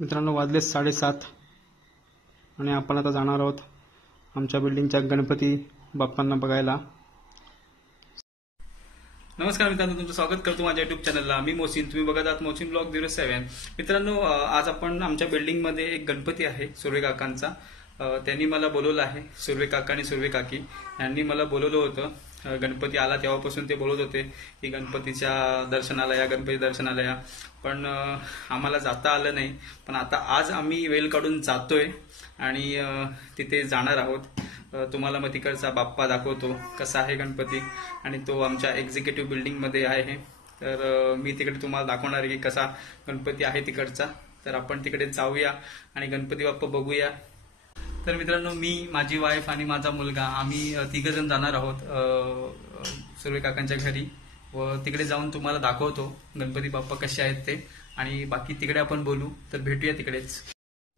मित्रांनो वाजले 7:30 आणि आपण आता जाणार आहोत आमच्या बिल्डिंगच्या गणपती बाप्पांना बघायला। नमस्कार मित्रांनो, तुमचं स्वागत करतो माझ्या YouTube चॅनलला। मी मोहसिन, तुम्ही बघत आहात मोहसिन ब्लॉग 07। मित्रांनो, आज आपण आमच्या बिल्डिंगमध्ये एक गणपती आहे सुर्वे काकांचा। त्यांनी मला बोलवलं आहे, सुर्वे काका आणि सुर्वे काकी यांनी मला बोलवलं होतं। गणपती आला तेव्हापासून ते बोलत होते की गणपतीच्या दर्शनाला या, गणपती दर्शनाला या, पण आम्हाला जाता आलं नाही। पण आता आज आम्ही वेळ काढून जातोय आणि तिथे जाणार आहोत। तुम्हाला मग तिकडचा बाप्पा दाखवतो कसा आहे गणपती, आणि तो आमच्या एक्झिक्युटिव्ह बिल्डिंगमध्ये आहे। तर मी तिकडे तुम्हाला दाखवणार आहे की कसा गणपती आहे तिकडचा। तर आपण तिकडे जाऊया आणि गणपती बाप्पा बघूया। तर मित्रांनो, मी, माझी वाईफ आणि माझा मुलगा आम्ही तिघजण जाणार आहोत सुर्वे काकांच्या घरी, व तिकडे जाऊन तुम्हाला दाखवतो गणपती बाप्पा कसे आहेत ते, आणि बाकी तिकडे आपण बोलू। तर भेटूया तिकडेच।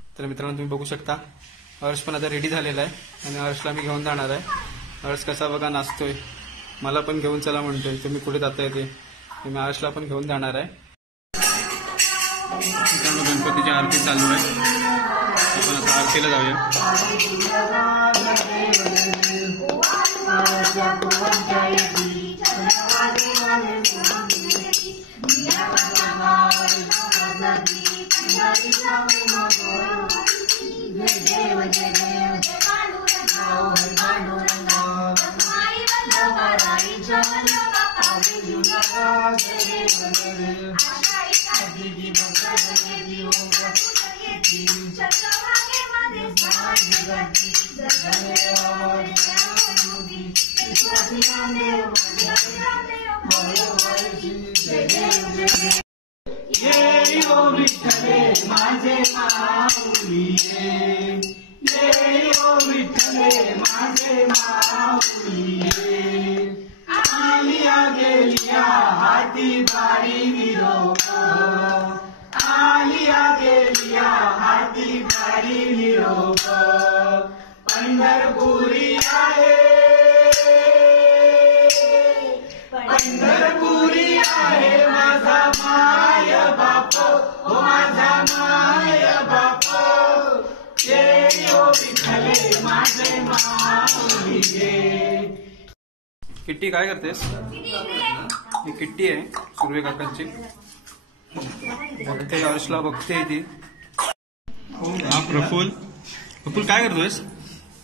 तर मित्रांनो, तुम्ही बघू शकता हर्ष पण आता रेडी झालेला आहे आणि हर्षला मी घेऊन जाणार आहे। हर्ष कसा बघा नाचतोय, मला पण घेऊन चला म्हणतोय। तुम्ही कुठे जाताय ते, मी हर्षला पण घेऊन जाणार आहे। मित्रांनो, गणपतीची आरती चालू आहे, आपण आता आरतीला जाऊया। हाती बारी निरोप आलिया गेलिया, हाती बारी निरोप पंढरपुरी आहे, पंढरपुरी आहे माझा माय बाप, हो माझा माय बाप। जय हो विठ्ठले माझे माऊली गे। किट्टी काय करतेस? ही किट्टी आहे सुर्वे काकांची, बघते हर्षला, बघते ती। हा प्रफुल, प्रफुल काय करतोयस?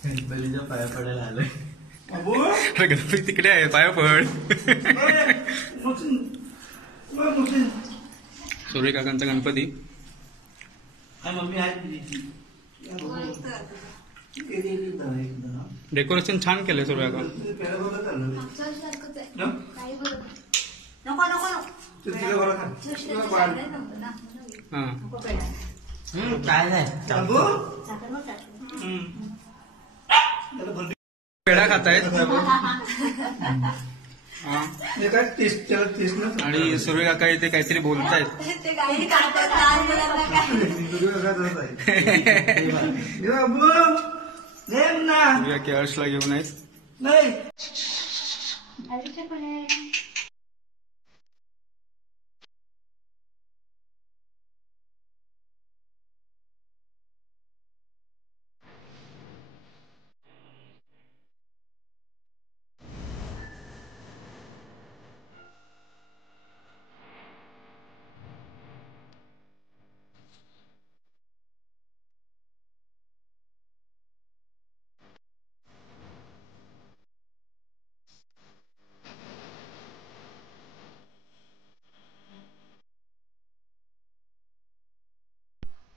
गणपतीच्या पाया पडायला आलोय। गणपती तिकडे आहे, पाया पड। सुर्वे काकांचा गणपती। डेकोरेशन छान केलंय सुर्वे काका। पेढा खातायत आणि सुर्वे काका इथे काहीतरी बोलतायत। हर्षला घेऊन आहेत।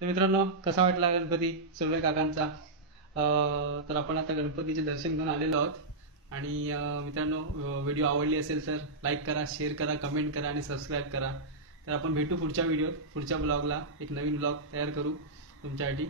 तर मित्रांनो, कसा वाटला गणपती सुर्वे काकांचा? तर आपण आता गणपतीचे दर्शन घेऊन आलेलो आहोत। आणि मित्रांनो, व्हिडिओ आवडली असेल तर लाईक करा, शेअर करा, कमेंट करा आणि सबस्क्राईब करा। तर आपण भेटू पुढच्या व्हिडिओत, पुढच्या ब्लॉगला एक नवीन ब्लॉग तयार करू तुमच्यासाठी।